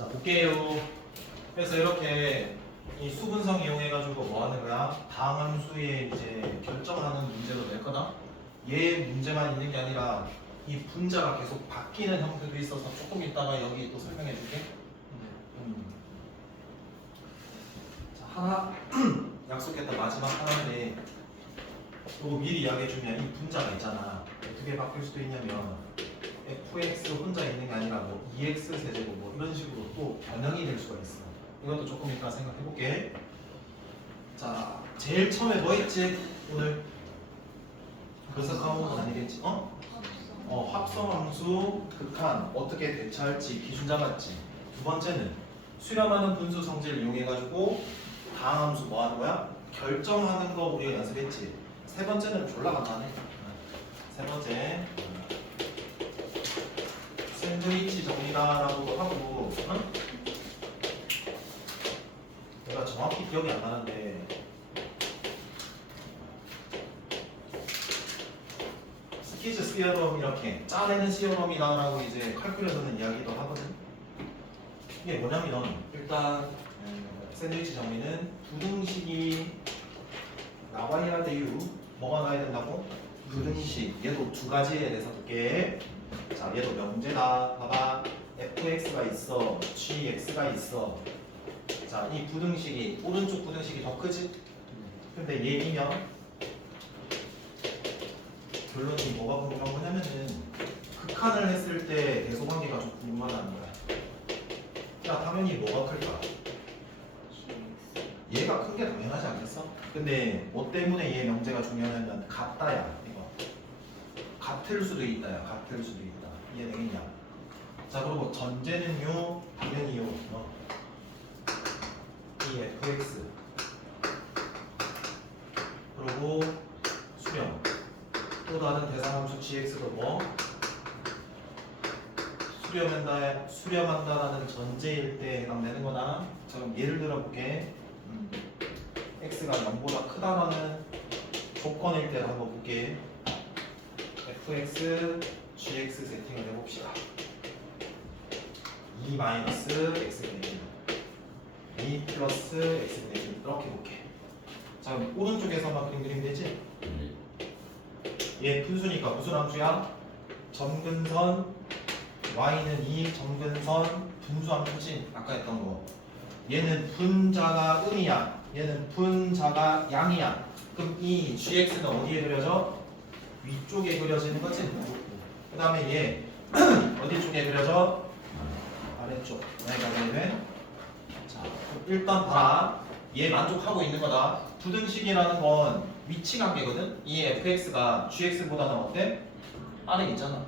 자, 볼게요. 그래서 이렇게 이 수분성 이용해가지고 뭐 하는 거야? 다함수의 이제 결정하는 문제도 낼 거다. 얘 문제만 있는 게 아니라 이 분자가 계속 바뀌는 형태도 있어서 조금 이따가 여기 또 설명해 줄게. 자, 하나 약속했던 마지막 하나인데 이거 미리 이야기해 주면 이 분자가 있잖아. 어떻게 바뀔 수도 있냐면 fx 혼자 있는 게 아니라 뭐 2x 세제곱 뭐 이런 식으로 또 변형이 될 수가 있어. 이것도 조금 이따 생각해 볼게. 자, 제일 처음에 뭐 했지? 오늘 분석하면 아니겠지? 합성함수 극한 어떻게 대처할지 기준 잡았지. 두 번째는 수렴하는 분수 성질을 이용해가지고 다함수 뭐 하는 거야? 결정하는 거 우리가 연습했지. 세 번째는 졸라 간단해. 세 번째 샌드위치 정리다라고도 하고, 내가 정확히 기억이 안 나는데 스키즈 시어럼 이렇게 짜내는 시어럼이다라고 이제 칼큘에서는 이야기도 하거든. 이게 뭐냐면 일단 샌드위치 정리는 부등식이 나와야 돼요. 뭐가 나와야 된다고? 부등식. 얘도 두 가지에 대해서 볼게. 자, 얘도 명제다. 봐봐. fx가 있어. gx가 있어. 자, 이 부등식이 오른쪽 부등식이 더 크지? 근데 얘이면 결론이 뭐가 궁금한 거냐면은 극한을 했을 때 대소관계가 좀 궁금하다는 거야. 자, 당연히 뭐가 클까? 얘가 큰 게 당연하지 않겠어? 근데 뭐 때문에 얘 명제가 중요하냐면 같다야. 이거 같을 수도 있다야. 같을 수도 있다. 이해되겠냐? 자, 그리고 전제는요 당연히요 이 fx 그리고 수렴 또 다른 대상함수 gx도 뭐 수렴한다라는 전제일 때 해당되는 거다. 자, 그럼 예를 들어 볼게. x가 0보다 크다라는 조건일 때를 한번 볼게. fx, gx 세팅을 해봅시다. 2 마이너스 x분의 1, 2 플러스 x분의 1 이렇게 볼게. 자, 그럼 오른쪽에서만 그리면 되지? 얘 분수니까 무슨 함수야? 점근선 y는 2 점근선 분수 함수지? 아까 했던 거. 얘는 분자가 음이야. 얘는 분자가 양이야. 그럼 이 gx는 어디에 그려져? 위쪽에 그려지는 거지? 그 다음에 얘 어디 쪽에 그려져? 아래쪽. 여기가 되면 자, 일단 봐. 얘 만족하고 있는 거다. 부등식이라는 건 위치 관계거든? 이 fx가 gx보다는 어때? 아래 있잖아.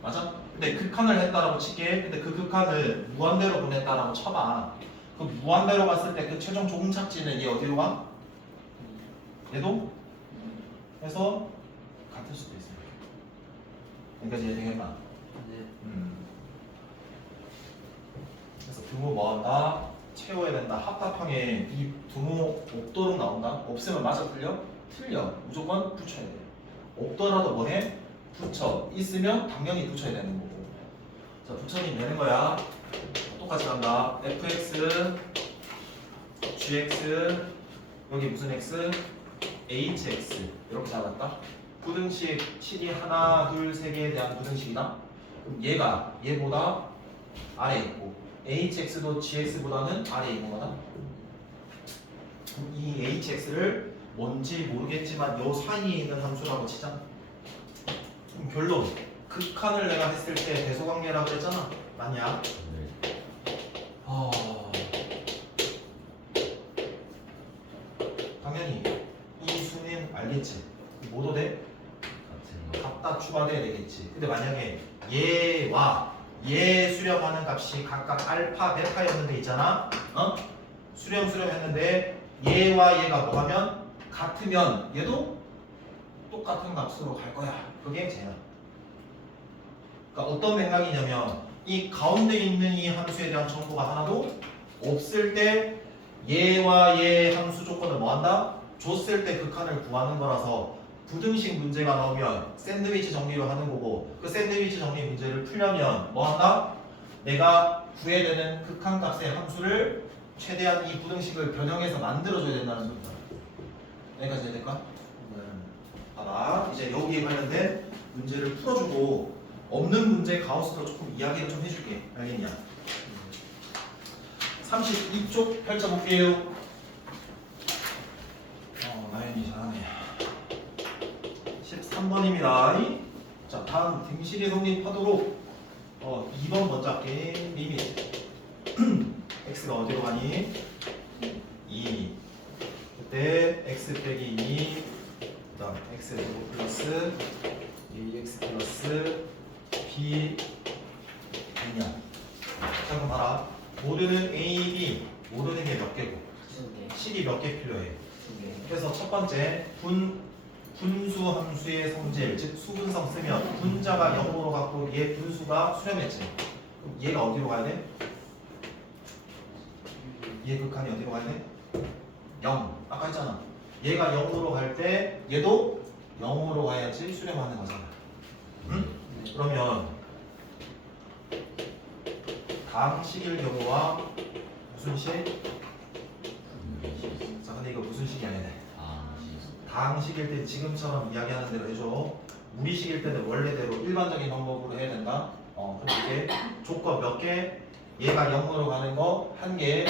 맞아? 근데 극한을 했다라고 칠게. 근데 그 극한을 무한대로 보냈다라고 쳐봐. 그 무한대로 갔을 때 그 최종 종착지는 얘 어디로 가? 얘도? 해서 같을 수도 있어요. 여기까지 이해되겠나? 네. 그래서 등호 뭐한다? 채워야 된다. 합답형에 이 등호 없도록 나온다. 없으면 맞아 틀려? 틀려. 무조건 붙여야 돼. 없더라도 뭐해? 붙여. 있으면 당연히 붙여야 되는 거고. 자, 붙여면 되는 거야. 똑같이 간다. fx, gx, 여기 무슨 x? hx 이렇게 잡았다. 부등식 7이 하나, 둘, 세 개에 대한 부등식이다. 그럼 얘가 얘보다 아래에 있고 hx도 gx보다는 아래에 있는 거다. 그럼 이 hx를 뭔지 모르겠지만 요 사이에 있는 함수라고 치자. 그럼 결론 극한을 내가 했을 때 대소관계라고 했잖아. 맞냐? 당연히 이 수는 알겠지. 뭐도 돼? 같다 추가돼야 되겠지. 근데 만약에 얘와 얘 수렴하는 값이 각각 알파, 베타였는데 있잖아. 수렴 했는데 얘와 얘가 뭐하면 같으면 얘도 똑같은 값으로 갈 거야. 그게 쟤야. 그러니까 어떤 맥락이냐면 이 가운데 있는 이 함수에 대한 정보가 하나도 없을 때 얘와 얘 함수 조건을 뭐한다? 줬을 때 극한을 구하는 거라서 부등식 문제가 나오면 샌드위치 정리로 하는 거고 그 샌드위치 정리 문제를 풀려면 뭐한다? 내가 구해야 되는 극한값의 함수를 최대한 이 부등식을 변형해서 만들어줘야 된다는 소리다. 여기까지 해야 될까? 봐봐. 이제 여기에 관련된 문제를 풀어주고 없는 문제 가우스도 조금 이야기를 좀 해줄게. 알겠냐? 32쪽 펼쳐볼게요. 나연이 잘하네. 13번입니다. 자, 다음 등식에 성립하도록 2번 먼저 할게. 리밋 x가 어디로 가니? 2. 그때 x 빼기 2, 그 다음 x 제곱 플러스 ax 플러스 b 되냐? 자, 그럼 봐라. 모르는 a, b 모르는 게 몇 개고 식이 몇 개 필요해. 그래서 첫 번째 분수 함수의 성질, 즉 수분성 쓰면 분자가 0으로 갖고 얘 분수가 수렴했지. 그럼 얘가 어디로 가야 돼? 얘 극한이 어디로 가야 돼? 0. 아까 했잖아. 얘가 0으로 갈 때 얘도 0으로 가야지 수렴하는 거잖아. 응? 그러면 다항식일 경우와 무슨 식? 자, 근데 이거 무슨 식이 아니네. 다항식일 때 지금처럼 이야기하는 대로 해줘. 무리식일 때는 원래대로 일반적인 방법으로 해야 된다. 그럼 이게 조건 몇 개? 얘가 0으로 가는 거 한 개,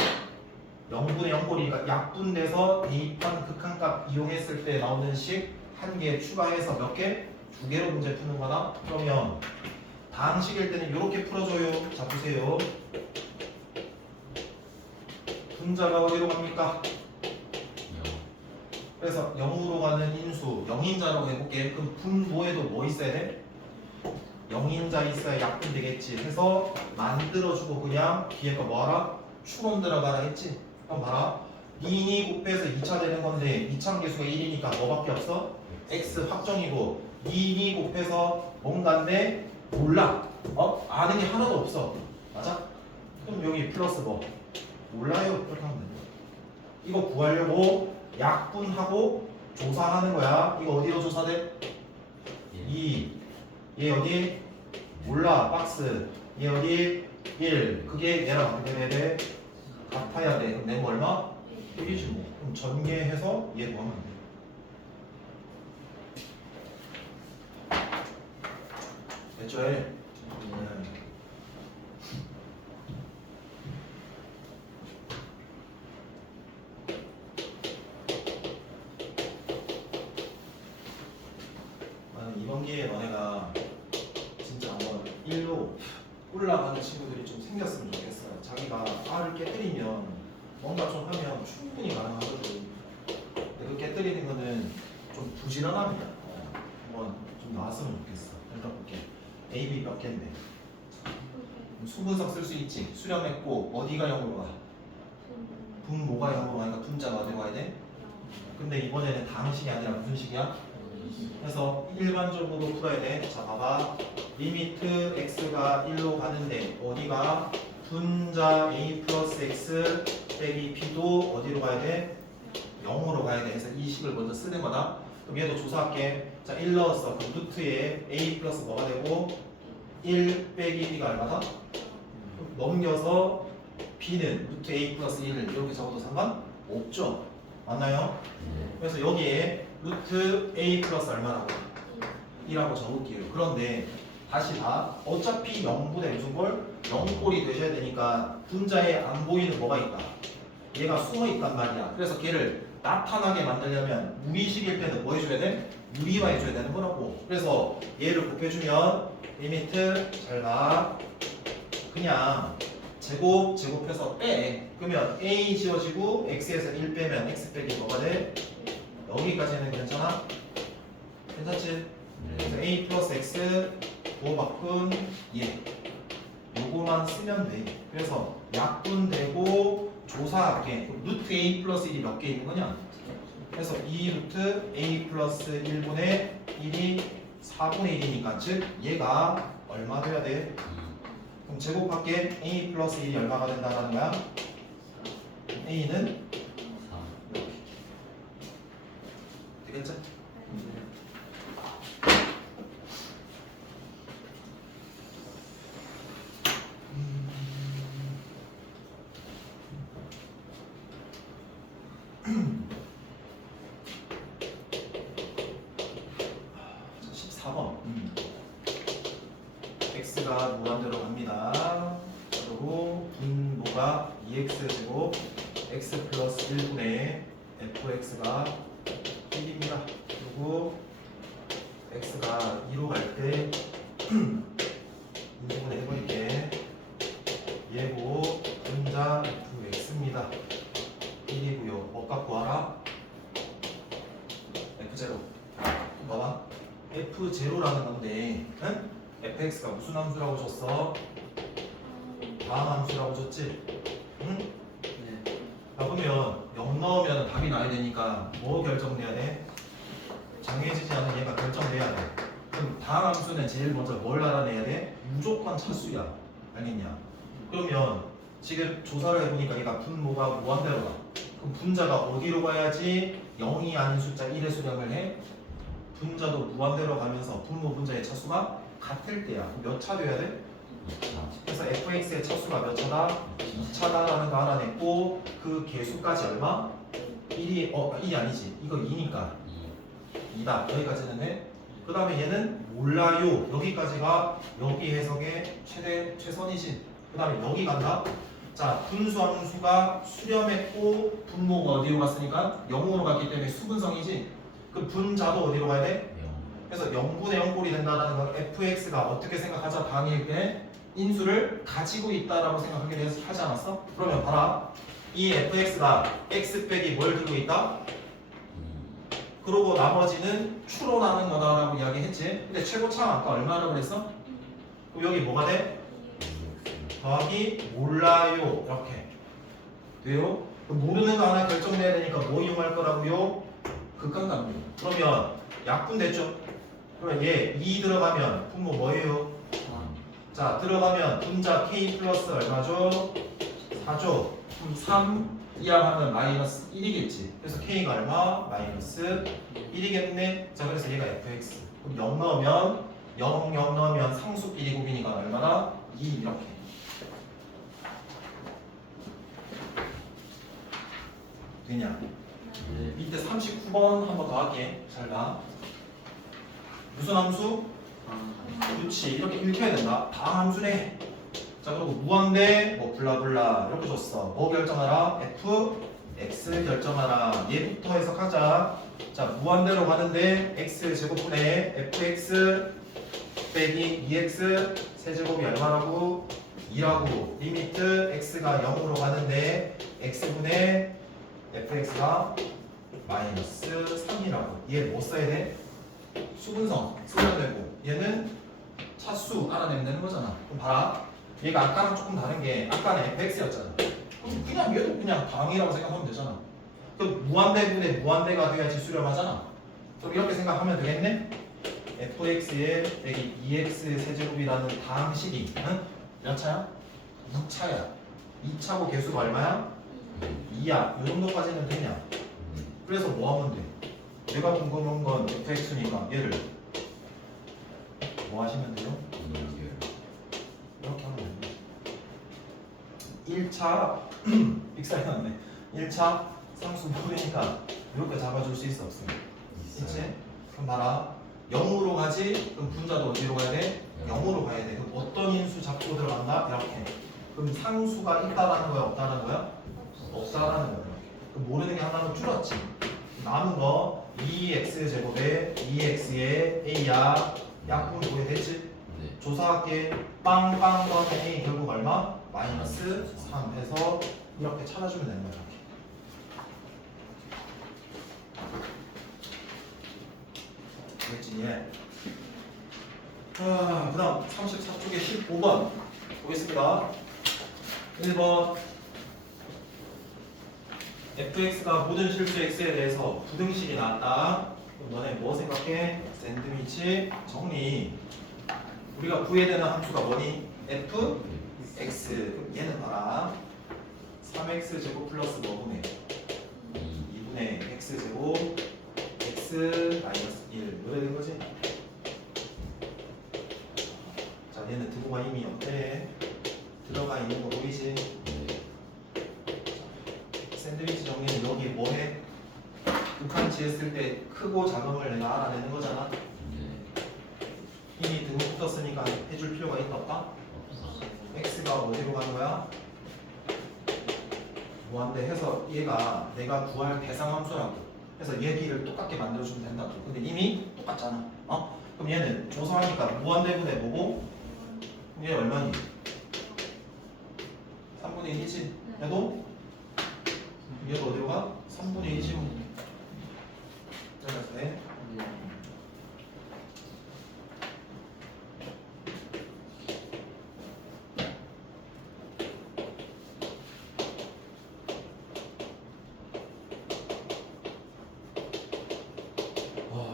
0분의 0꼴이니까 약분돼서 대입한 극한값 이용했을 때 나오는 식 한 개 추가해서 몇 개? 두 개로 문제 푸는 거다. 그러면 다항식일 때는 이렇게 풀어줘요. 자, 보세요. 분자가 어디로 갑니까? 그래서 0으로 가는 인수 0인자로 해볼게. 그럼 분모에도 뭐 있어야 돼? 0인자 있어야 약분 되겠지 해서 만들어주고 그냥 뒤에 거 뭐하라? 추론 들어가라 했지. 그럼 봐라. 2니 곱해서 2차 되는 건데 2차 계수가 1이니까 뭐밖에 없어? x 확정이고 2니 곱해서 뭔가인데 몰라. 아는 게 하나도 없어. 맞아? 그럼 여기 플러스 뭐? 몰라요. 이렇게 하면 돼. 이거 구하려고 약분하고 조사하는 거야. 이거 어디로 조사돼? 2. 얘 어디? 몰라. 박스. 얘 어디? 1. 그게 얘랑 어떻게 돼야 돼? 같아야 돼. 그럼 내가 얼마? 1이지 뭐. 그럼 전개해서 얘 구하면 돼. 됐죠? 나는 이번 기회에 너네가 진짜 한번 1로 올라가는 친구들이 좀 생겼으면 좋겠어요. 자기가 R을 깨뜨리면 뭔가 좀 하면 충분히 가능하거든. 근데 그 깨뜨리는 거는 좀 부지런합니다. 한번 좀 나왔으면 좋겠어. 일단 볼게. A, B 몇 개인데? 수분석 쓸 수 있지. 수렴했고 어디가 0으로 가? 분모가 0으로 가니까 분자가 어디로 가야 돼? 근데 이번에는 다항식이 아니라 무슨 식이야? 그래서 일반적으로 풀어야 돼. 자, 봐봐. 리미트 x가 1로 가는데 어디가? 분자 a 플러스 x 빼기 b도 어디로 가야 돼? 0으로 가야 돼. 그래서 이 식을 먼저 쓰는 거다. 그럼 얘도 조사할게. 자, 1 넣었어. 그럼 루트에 a 플러스 뭐가 되고? 1 빼기 b가 얼마다? 넘겨서 b는 루트 a 플러스 1을 이렇게 적어도 상관없죠? 맞나요? 그래서 여기에 루트 a 플러스 얼마라고? 2라고 적을게요. 그런데 다시 봐. 어차피 0분의 무슨 꼴? 0꼴이 되셔야 되니까 분자에 안 보이는 뭐가 있다? 얘가 숨어 있단 말이야. 그래서 걔를 나타나게 만들려면 무리식일 때는 뭐 해줘야 돼? 무리화 해줘야 되는 거라고. 그래서 얘를 곱해주면 리미트 잘 봐. 그냥 제곱해서 빼. 그러면 a 지워지고 x에서 1 빼면 x 빼기 뭐가 돼? 여기까지는 괜찮아? 괜찮지? 그래서 a 플러스 x 뭐 바꾼 얘 요거만 쓰면 돼. 그래서 약분되고 조사할게. 그럼 루트 a 플러스 1이 몇 개 있는 거냐? 그래서 2 루트 a 플러스 1분의 1이 4분의 1이니까 즉 얘가 얼마 돼야 돼? 그럼 제곱할게. a 플러스 1이 얼마가 된다는 거야? a는 되겠지? fx가 2x 제곱 x 플러스 1분의 fx가 1입니다. 그리고 x가 2로 갈 때 인수분해 해볼게. 예고 분자 fx입니다. 1이고요. 뭐 갖고 와라? f0. 봐봐. f0라는 건데, 응? fx가 무슨 함수라고 줬어? 다음 함수라고 줬지? 응? 네. 자, 그러면 0 넣으면 답이 나야 되니까 뭐 결정돼야 돼? 정해지지 않은 얘가 결정돼야 돼. 그럼 다음 함수는 제일 먼저 뭘 알아내야 돼? 무조건 차수야. 알겠냐? 그러면 지금 조사를 해보니까 얘가 분모가 무한대로다. 그럼 분자가 어디로 가야지 0이 아닌 숫자 1의 수렴을 해? 분자도 무한대로 가면서 분모 분자의 차수가 같을 때야. 몇 차 돼야 돼? 그래서 fx의 차수가 몇 차다? 2차다라는 거 알아냈고 그 개수까지 얼마? 1이 아니지. 이거 2니까 2다. 여기까지는 해. 그 다음에 얘는 몰라요. 여기까지가 여기 해석의 최선이지. 그 다음에 여기 간다. 자, 분수함수가 수렴했고 분모가 어디로 갔으니까 0으로 갔기 때문에 수분성이지. 그 분자도 어디로 가야 돼? 그래서 0분의 0꼴이 된다는 건 fx가 어떻게 생각하자? 당일 때 인수를 가지고 있다라고 생각하게 하지 않았어? 그러면 봐라. 이 fx가 x 빼기 뭘 들고 있다? 그러고 나머지는 추론하는 거다라고 이야기했지. 근데 최고차가 아까 얼마라고 그랬어? 그럼 여기 뭐가 돼? 더하기 몰라요. 이렇게 돼요? 그럼 모르는 거 하나 결정내야 되니까 뭐 이용할 거라고요? 극한감요. 그러면 약분 됐죠? 그러면 얘 2 들어가면 분모 뭐예요? 자, 들어가면 분자 k 플러스 얼마죠? 4죠? 그럼 3 이항하면 마이너스 1이겠지. 그래서 k가 얼마? 마이너스 1이겠네. 자, 그래서 얘가 fx. 그럼 0 넣으면 0 넣으면 상수끼리 곱이니까 얼마나? 2 이렇게. 되냐? 밑에 39번 한 번 더 할게. 잘 봐. 무슨 함수? 그렇지. 이렇게 읽혀야 된다. 다 함수네. 자, 그리고 무한대 뭐 블라블라 이렇게 줬어. 뭐 결정하라? f x 결정하라. 얘부터 해석하자. 자, 무한대로 가는데 x 제곱분의 fx 빼기 2x 세제곱이 얼마라고? 2라고. 리미트 x가 0으로 가는데 x분의 fx가 마이너스 3이라고. 얘 뭐 써야 돼? 수분성 수렴되고 얘는 차수 알아내면 되는 거잖아. 그럼 봐라. 얘가 아까랑 조금 다른 게 아까는 fx였잖아. 그럼 그냥 얘도 그냥 방이라고 생각하면 되잖아. 그럼 무한대분의 무한대가 돼야지 수렴하잖아. 그럼 이렇게 생각하면 되겠네? fx의 빼기 2x 세제곱이라는 다항식이 몇 차야? 2차야. 2차고 개수가 얼마야? 2야. 이 정도까지는 되냐? 그래서 뭐 하면 돼? 내가 궁금한 건 fx니까 얘를 뭐 하시면 돼요? 이렇게 하면 됩니다. 1차 빅사이 났네. 1차 상수 모르니까 이렇게 잡아줄 수 있어 없어? 있지? 그럼 봐라. 0으로 가지? 그럼 분자도 어디로 가야 돼? 0으로 가야 돼. 그럼 어떤 인수 잡고 들어간다? 이렇게. 그럼 상수가 있다라는 거야? 없다는 거야? 없다라는 거야. 그럼 모르는 게 하나는 줄었지. 남은 거 2x 제곱에 2x의 a야. 약분 구해됐지? 조사할게. 빵빵 더하면 a 결국 얼마? 마이너스 3 해서 이렇게 찾아주면 되는 거야. 이렇게. 되겠지? 예. 그 다음 34쪽에 15번 보겠습니다. 1번 fx가 모든 실수 x에 대해서 부등식이 나왔다. 그럼 너네 뭐 생각해? 샌드위치 정리. 우리가 구해야 되는 함수가 뭐니? f x. 그럼 얘는 봐라. 3x 제곱 플러스 뭐분의 2분의 x 제곱 x 마이너스 1 이래 된 거지? 자, 얘는 등호가 이미 옆에 들어가 있는 거 보이지? 샌드위치 정리는 여기 뭐해? 극한치 했을 때 크고 작음을 내가 알아내는 거잖아. 이미 등호 붙었으니까 해줄 필요가 있다 없다? x가 어디로 가는 거야? 무한대 해서 얘가 내가 구할 대상 함수라고. 그래서 얘기를 똑같게 만들어주면 된다고. 근데 이미 똑같잖아. 그럼 얘는 조사하니까 무한대분의 뭐고? 얘 얼마니? 3분의 1이지? 얘도? 얘가 어디로 가? 3분의 1이지 뭐. 잘랐어.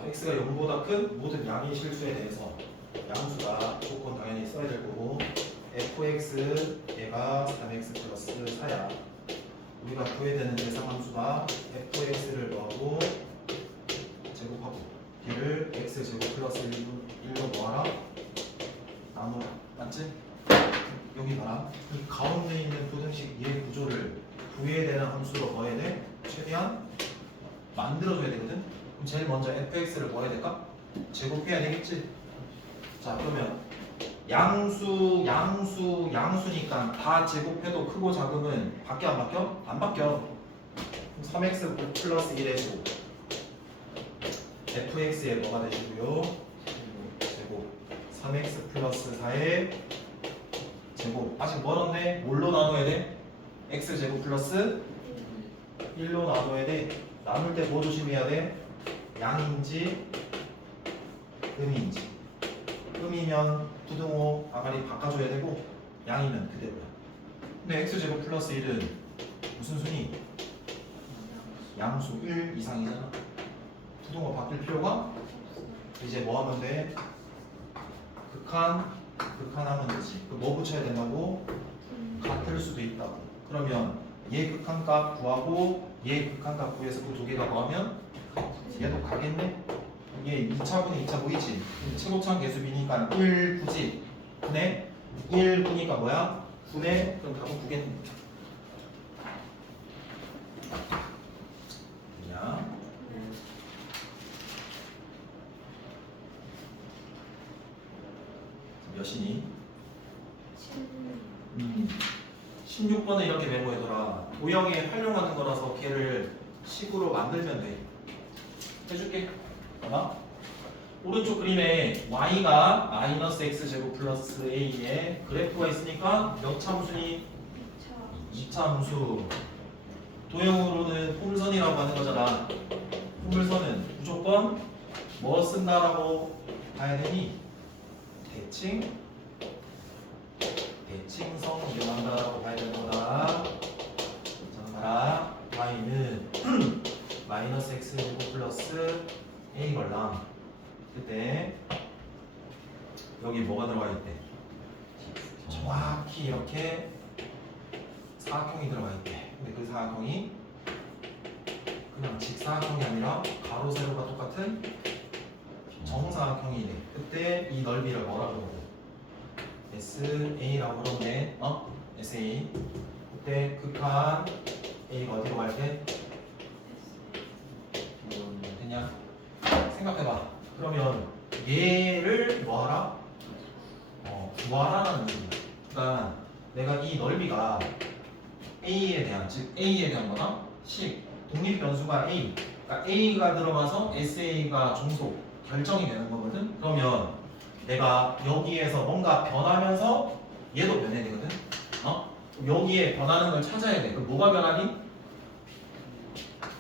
x가 0보다 큰 모든 양의 실수에 대해서 양수가 조건 당연히 써야 될 거고 fx 얘가 3x 플러스 4야. 우리가 구해야 되는 대상 함수가 fx를 더하고 제곱하고 걔를 x 제곱 플러스 1로 뭐하라? 나누라. 맞지? 여기 봐라. 이 가운데 있는 부등식 얘 구조를 구해야 되는 함수로 뭐 해야 돼? 최대한 만들어줘야 되거든? 그럼 제일 먼저 fx를 뭐 해야 될까? 제곱해야 되겠지? 자 그러면 양수니까 다 제곱해도 크고 작으면 바뀌어 안 바뀌어? 안 바뀌어. 3x 플러스 1의 제곱 fx의 뭐가 되시고요? 제곱 3x 플러스 4의 제곱 아직 멀었네? 뭘로 나눠야 돼? x 제곱 플러스 1로 나눠야 돼. 나눌 때 뭐 조심해야 돼? 양인지 음인지. 음이면 부등호 아가리 바꿔줘야 되고 양이면 그대로야. 근데 x제곱 플러스 1은 무슨 순위? 양수 1 이상이잖아. 부등호 바뀔 필요가 이제 뭐 하면 돼? 극한하면 되지. 뭐 붙여야 된다고? 같을 수도 있다고. 그러면 얘 극한값 구하고 얘 극한값 구해서 그 두 개가 뭐하면 얘도 가겠네? 이게 2차분의 2차 보이지? 최고차원 계수비니까 1, 9지? 9네? 1, 9니까 뭐야? 9네? 그럼 답은 9겠네. 그냥 몇이니? 16번은 이렇게 메모해둬라. 도형에 활용하는 거라서 걔를 식으로 만들면 돼. 해줄게. 봐봐. 오른쪽 그림에 y가 마이너스 x제곱 플러스 a에 그래프가 있으니까 몇 차 함수니? 2차 함수. 도형으로는 폼선이라고 하는 거잖아. 폼물선은 무조건 뭐 쓴다라고 봐야 되니? 대칭성 이용한다라고 봐야 되는 거다. 자, 봐라. y는 마이너스 x제곱 플러스 a 걸랑 그때 여기 뭐가 들어가 있대? 정확히 이렇게 사각형이 들어가 있대. 근데 그 사각형이 그냥 직사각형이 아니라 가로 세로가 똑같은 정사각형이래. 그때 이 넓이를 뭐라 그러고? SA라고 그러네. SA. 그때 극한 A가 어디로 갈 때? 됐냐? 생각해봐. 그러면 얘를 뭐하라? 구하라는 얘기야. 그러니까 내가 이 넓이가 A에 대한, 즉 A에 대한 거다? 식 독립 변수가 A. 그러니까 A가 들어가서 SA가 종속 결정이 되는 거거든. 그러면 내가 여기에서 뭔가 변하면서 얘도 변해야 되거든. 여기에 변하는 걸 찾아야 돼. 그럼 뭐가 변하니?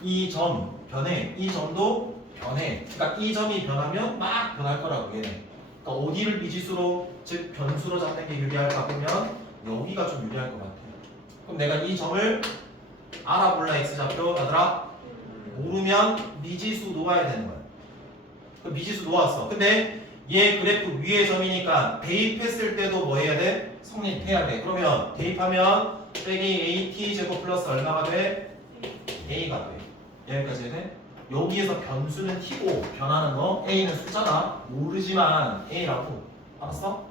이 점 변해. 이 점도 변해. 그러니까 이 점이 변하면 막 변할 거라고 얘네. 그러니까 어디를 미지수로 즉 변수로 잡는 게 유리할까 보면 여기가 좀 유리할 것 같아. 그럼 내가 이 점을 알아 몰라 x좌표 얘들아 모르면 미지수 놓아야 되는 거야. 그 미지수 놓았어. 근데 얘 그래프 위의 점이니까 대입했을 때도 뭐 해야 돼? 성립해야 돼. 그러면 대입하면 빼기 AT 제곱 플러스 얼마가 돼? A가 돼. 여기까지 해야 돼? 여기에서 변수는 T고 변하는 거 A는 숫자다. 모르지만 A라고. 알았어?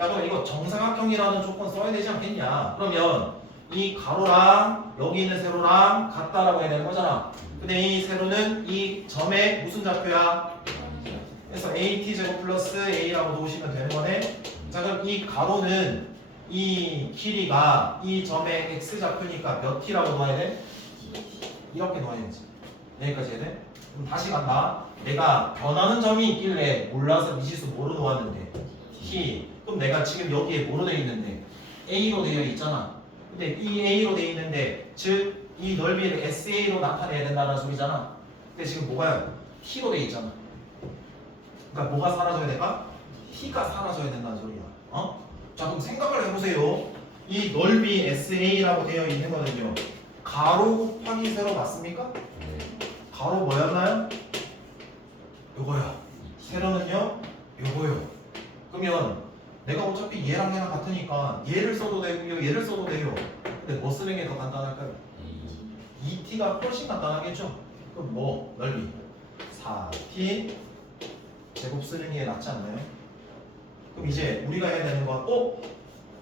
야 그럼 이거 정사각형이라는 조건 써야 되지 않겠냐? 그러면 이 가로랑 여기 있는 세로랑 같다라고 해야 되는 거잖아. 근데 이 세로는 이 점의 무슨 좌표야? 그래서 AT 제곱 플러스 A라고 놓으시면 되는 거네. 자 그럼 이 가로는 이 길이가 이 점에 x 좌표니까 몇 t라고 놓아야 돼? 이렇게 놓아야지. 여기까지 해야 돼? 그럼 다시 간다. 내가 변하는 점이 있길래 몰라서 미지수 뭐로 놓았는데 t. 그럼 내가 지금 여기에 뭐로 되어 있는데 a로 되어 있잖아. 근데 이 a로 되어 있는데 즉 이 넓이를 sa로 나타내야 된다는 소리잖아. 근데 지금 뭐가요? t로 되어 있잖아. 그러니까 뭐가 사라져야 될까? t가 사라져야 된다는 소리야. 어? 자 그럼 생각을 해보세요. 이 넓이 SA라고 되어 있는 거는요. 가로 곱하기 세로 맞습니까? 가로 뭐였나요? 요거야. 세로는요? 요거요. 그러면 내가 어차피 얘랑 얘랑 같으니까 얘를 써도 되고요. 얘를 써도 돼요. 근데 뭐 쓰는 게 더 간단할까요? 2t가 훨씬 간단하겠죠? 그럼 뭐? 넓이 4t 제곱 쓰는 게 낫지 않나요? 그럼 이제 우리가 해야 되는 건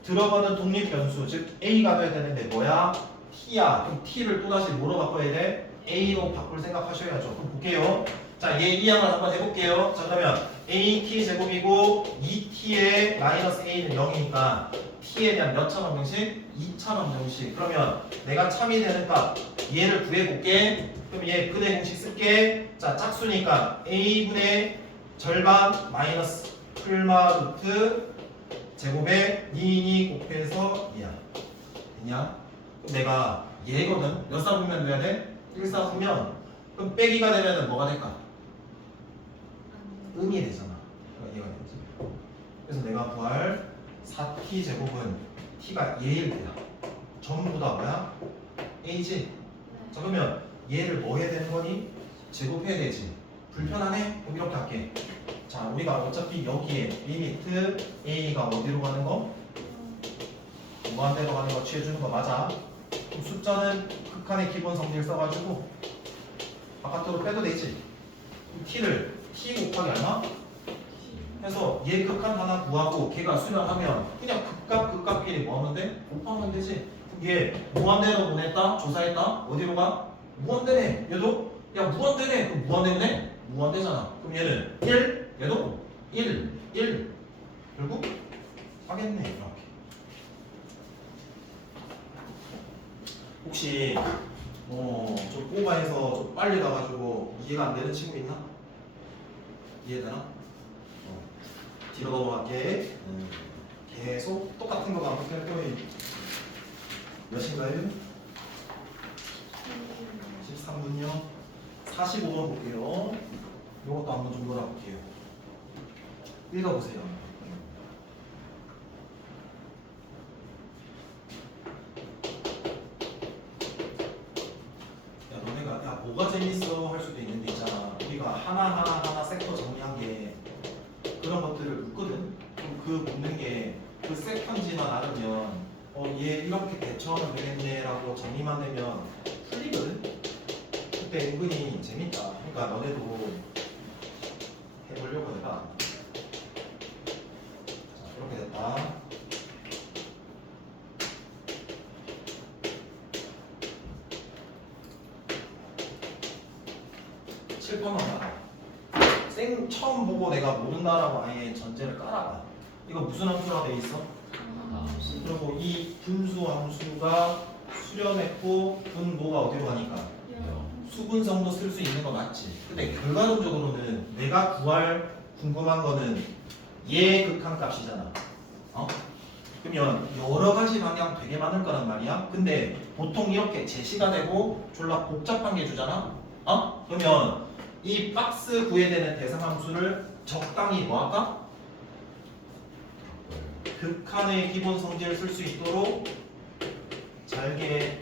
들어가는 독립 변수 즉 a가 돼야 되는데 뭐야? t야. 그럼 t를 또다시 뭐로 바꿔야 돼? a로 바꿀 생각하셔야죠. 그럼 볼게요. 자, 얘 이항을 한번 해볼게요. 자, 그러면 at 제곱이고 2t의 마이너스 a는 0이니까 t에 대한 몇 차 방정식? 2차 방정식. 그러면 내가 참이 되는 값 얘를 구해볼게. 그럼 얘 근의 공식 쓸게. 자, 짝수니까 a분의 절반 마이너스 풀마 루트 제곱에 2 곱해서 2야. 됐냐? 그럼 내가 얘거든. 몇 사분면 돼야 돼? 1사분면. 그럼 빼기가 되면은 뭐가 될까? 음이 되잖아. 그러니까 얘가 되지. 그래서 내가 구할 4t 제곱은 t가 얘일 때야. 전부 다 뭐야? a지. 자 그러면 얘를 뭐 해야 되는 거니? 제곱해야 되지. 불편하네? 그럼 이렇게 할게. 자 우리가 어차피 여기에 리미트 a가 어디로 가는 거? 무한대로 가는 거 취해주는 거 맞아. 그럼 숫자는 극한의 기본 성질 써가지고 바깥으로 빼도 되지. 그럼 t를 t 곱하기 얼마? 해서 얘 극한 하나 구하고 걔가 수렴하면 그냥 극값끼리 뭐 하면 돼? 곱하면 되지. 그럼 얘 무한대로 보냈다? 조사했다? 어디로 가? 무한대네. 얘도? 야 무한대네. 그럼 무한대네? 무한대잖아. 그럼 얘는 1, 얘도 1, 1. 결국 하겠네. 이렇게. 혹시 좀 꼬마해서 좀 빨리 가가지고 이해가 안 되는 친구 있나? 이해되나? 뒤로 넘어갈게. 계속 똑같은 거 반복할 거예요. 몇인가요? 13분요. 45번 볼게요. 이것도 한번 좀 놀아볼게요. 읽어보세요. 야 너네가 야 뭐가 재밌어 할 수도 있는데 있잖아. 우리가 하나하나 섹터 정리한 게 그런 것들을 묻거든. 그럼 그 묻는 게 그 섹턴지만 알으면 얘 이렇게 대처하면 되겠네라고 정리만 되면 풀리거든. 그때 은근히 재밌다. 그러니까 너네도 해보려고 해봐. 자, 이렇게 됐다. 칠판만 봐라. 처음 보고 내가 모른다라고 아예 전제를 깔아봐. 이거 무슨 함수가 돼 있어? 그리고 이 분수 함수가 수렴했고 분모가 어디로 가니까? 수분성도 쓸 수 있는 거 맞지? 근데 결과론적으로는 내가 구할 궁금한 거는 얘 극한값이잖아. 그러면 여러 가지 방향 되게 많을 거란 말이야. 근데 보통 이렇게 제시가 되고 졸라 복잡한 게 주잖아. 그러면 이 박스 구해야 되는 대상 함수를 적당히 뭐 할까? 극한의 기본 성질을 쓸 수 있도록 잘게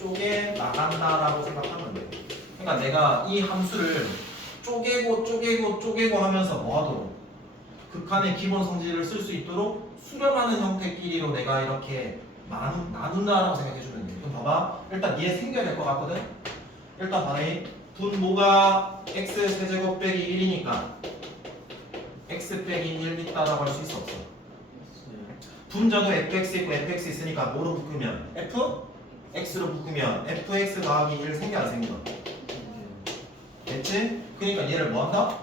쪼개 나간다라고 생각하면 돼. 그러니까 내가 이 함수를 쪼개고 하면서 뭐 하도록 극한의 기본 성질을 쓸 수 있도록 수렴하는 형태끼리로 내가 이렇게 나눈다라고 생각해 주면 돼. 그럼 봐봐. 일단 얘 생겨야 될 것 같거든. 일단 봐라. 분모가 x 세제곱 빼기 1이니까 x 빼기 1 있다라고 할 수 있어 없어? 분자도 fx 있고 fx 있으니까 뭐로 묶으면 f? x로 묶으면 fx 더하기 1 생겨 안 생겨? 됐지? 그러니까 얘를 뭐 한다?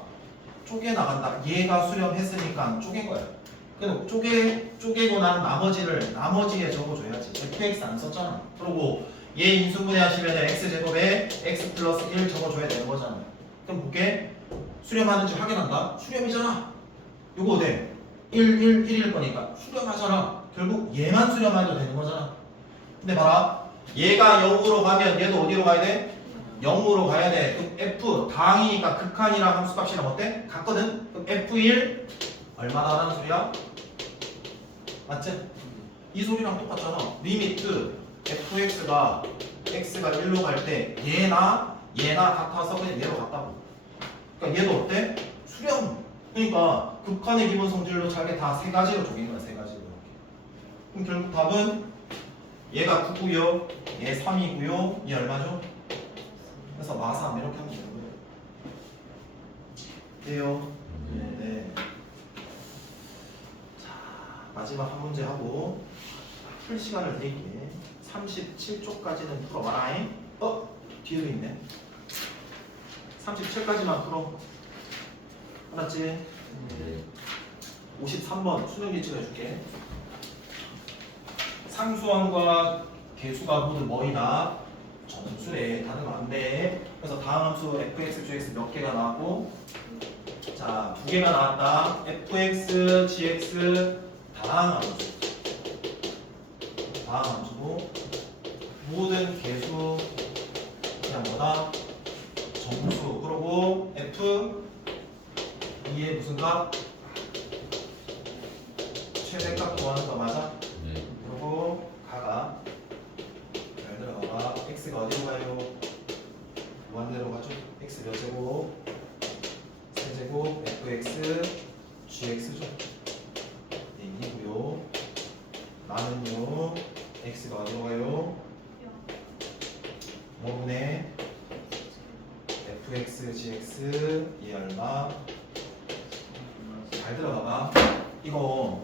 쪼개 나간다. 얘가 수렴했으니까 쪼갠 거야. 그냥 쪼개고 난 나머지에 적어줘야지. fx 안 썼잖아. 그리고 얘 인수분해 하시면 x제곱에 x 플러스 1 적어줘야 되는 거잖아. 그럼 볼게. 수렴하는지 확인한다. 수렴이잖아. 요거 돼. 1일 거니까 수렴하잖아. 결국 얘만 수렴해도 되는 거잖아. 근데 봐라. 얘가 0으로 가면 얘도 어디로 가야 돼? 0으로 가야 돼. 그럼 f 당이니까 극한이랑 함수값이랑 어때? 같거든? 그럼 f1 얼마나라는 소리야? 맞지? 이 소리랑 똑같잖아. 리미트 fx가 x가 1로 갈 때 얘나 같아서 그냥 얘로 같다고. 그러니까 얘도 어때? 수렴. 그러니까 극한의 기본 성질로 자기 다 세 가지로 쪼갠 거야. 세 가지로. 그럼 결국 답은 얘가 9고요. 얘 3이고요. 얘 얼마죠? 그래서 마3 이렇게 하면 되는 거예요. 돼요? 네. 자, 마지막 한 문제 하고 풀 시간을 드릴게. 37쪽까지는 풀어봐라. 뒤에도 있네. 37까지만 풀어. 알았지? 네. 53번 수능 예측 해줄게. 상수항과 개수가 모두 뭐이다? 정수래. 다른 거 안 돼. 그래서 다음 함수 fx, gx 몇 개가 나왔고, 자, 두 개가 나왔다. fx, gx 다항 함수. 다항 함수고, 모든 개수 그냥 뭐다? 정수. 그리고 f 2의 무슨 값? 최대값 구하는 거 맞아? 네. 그리고 가가 잘 들어가봐. x가 어디로 가요? 무한대로 가죠? x 몇 제곱? 세제곱 fx gx죠. 네, 2고요. 나는요 x가 어디로 가요? 5분의 fx gx 이 얼마? 잘 들어가봐. 이거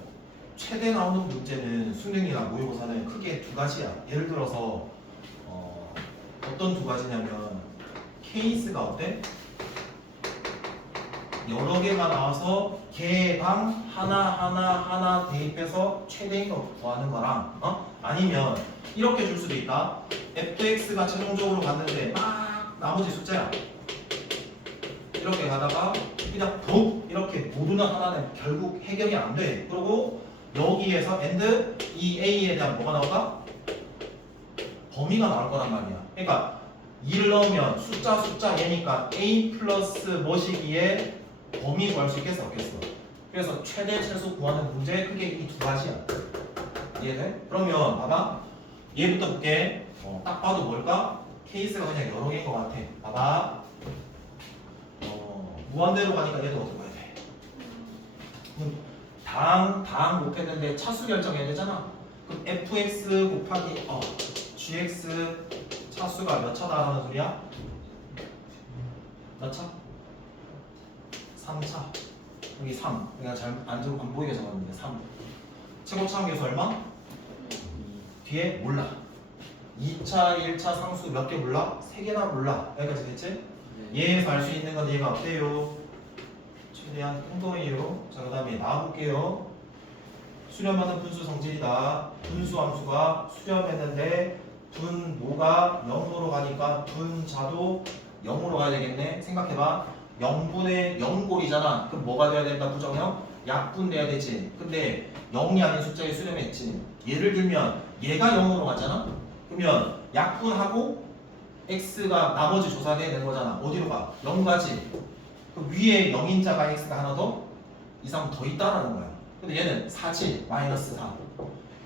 최대 나오는 문제는 수능이나 모의고사는 크게 두 가지야. 예를 들어서 어떤 두 가지냐면 케이스가 어때? 여러 개가 나와서 개당 하나 대입해서 최대인 거 구하는 거랑 아니면 이렇게 줄 수도 있다. fx가 최종적으로 갔는데 막 나머지 숫자야. 이렇게 가다가 그냥 독 이렇게 모두는 하나는 결국 해결이 안 돼. 그리고 여기에서 and 이 a에 대한 뭐가 나올까? 범위가 나올 거란 말이야. 그러니까 2를 넣으면 숫자 얘니까 a 플러스 뭐시기에 범위 구할 수 있겠어 없겠어? 그래서 최대 최소 구하는 문제 크게 이 두 가지야. 이해돼? 그러면 봐봐. 얘부터 볼게. 딱 봐도 뭘까? 케이스가 그냥 여러 개인 것 같아. 봐봐. 무한대로 가니까 얘도 어떻게 봐야 돼? 당 못했는데 차수 결정해야 되잖아. 그럼 fx 곱하기 gx 차수가 몇 차다라는 소리야? 몇 차? 3차. 여기 3. 내가 잘 안 보이게 적었는데 3. 최고차항 계수 얼마? 뒤에 몰라. 2차, 1차 상수 몇 개 몰라? 3개나 몰라. 여기까지 됐지? 얘에서 알 수 있는 건 얘가 어때요? 최대한 큰 거예요. 자, 그 다음에 나와볼게요. 수렴하는 분수 성질이다. 분수 함수가 수렴했는데 분 뭐가 0으로 가니까 분자도 0으로 가야 되겠네. 생각해봐. 0분의 0골이잖아. 그럼 뭐가 돼야 된다? 부정형? 약분 돼야 되지. 근데 0이 아닌 숫자에 수렴했지. 예를 들면 얘가 0으로 갔잖아. 그러면 약분하고 x가 나머지 조사돼야 되는 거잖아. 어디로 가? 0가지. 그 위에 0인자가 x가 하나 더 이상 더 있다라는 거야. 근데 얘는 4지 마이너스 4.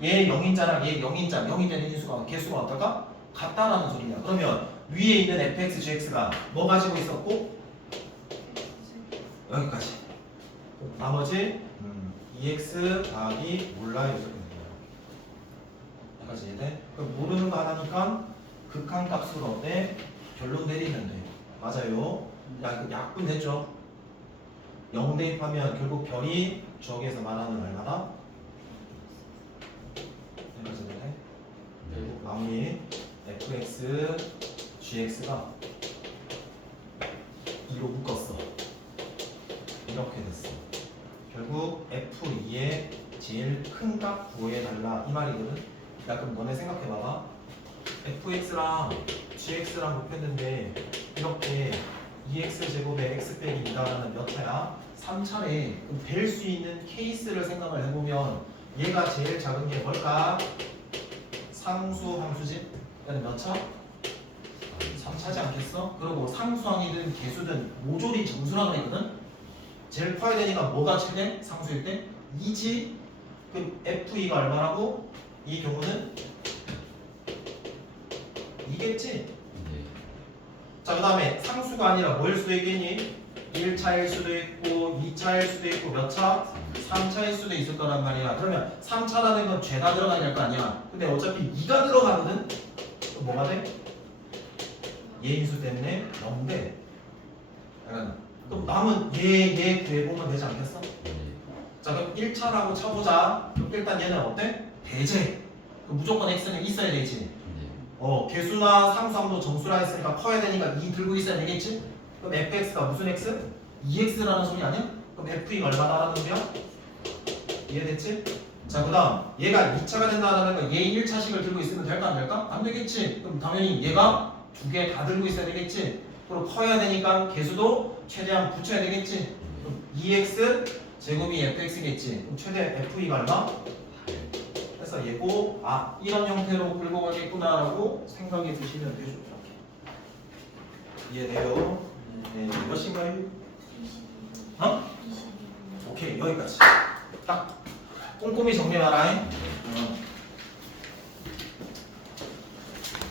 얘 0인자랑 얘 0인자 0이 되는 인수가 개수가 어떨까? 같다라는 소리냐. 그러면 위에 있는 fx, gx가 뭐 가지고 있었고 여기까지. 나머지 2x 더하기 몰라요 이렇게 되는 거야. 여기까지 이해돼? 그럼 모르는 거 하나니까 극한값으로 어때? 결론 내리면 돼. 맞아요. 야, 약분 됐죠? 0 대입하면 결국 별이 저기에서 말하는 얼마나? 여기까지 되네. 결국 마무리 fx, gx가 2로 묶었어. 이렇게 됐어. 결국 f2에 큰 값 구해달라 이 말이거든. 야 그럼 너네 생각해봐봐. fx랑 gx랑 곱했는데 이렇게 2x 제곱에 x 빼기 2다라는 몇 차야? 3차례. 그럼 될 수 있는 케이스를 생각을 해보면 얘가 제일 작은 게 뭘까? 상수 함수지? 얘는 몇 차? 3차지 않겠어? 그리고 상수항이든 개수든 모조리 정수라고 했거든? 제일 커야 되니까 뭐가 최대? 상수일 때? 2지? 그럼 F2가 얼마라고? 이 경우는 2겠지? 자 그 다음에 상수가 아니라 뭐일 수도 있겠니? 1차일 수도 있고 2차일 수도 있고 몇 차? 3차일 수도 있을 거란 말이야. 그러면 3차라는 건 죄다 들어가야 될 거 아니야. 근데 어차피 2가 들어가거든? 그럼 뭐가 돼? 예인수 때문에 0대. 그럼 남은 얘 구해보면 되지 않겠어? 자 그럼 1차라고 쳐보자. 그럼 일단 얘는 어때? 대제. 그럼 무조건 x는 있어야 되지. 개수나 상수함도 정수라 했으니까 커야 되니까 2 들고 있어야 되겠지? 그럼 fx가 무슨 x? 2x라는 소리 아니야? 그럼 f가 얼마다라는 소리야? 이해됐지? 자 그 다음 얘가 2차가 된다는 건 얘 1차식을 들고 있으면 될까 안 될까? 안 되겠지. 그럼 당연히 얘가 두 개 다 들고 있어야 되겠지. 그럼 커야 되니까 개수도 최대한 붙여야 되겠지. 그럼 2x 제곱이 fx겠지. 그럼 최대 f가 얼마? 그래서 얘고 이런 형태로 끌고 가겠구나라고 생각해 주시면 되죠. 이해돼요? 네, 몇 시인가요? 오케이 여기까지. 딱 꼼꼼히 정리해놔라.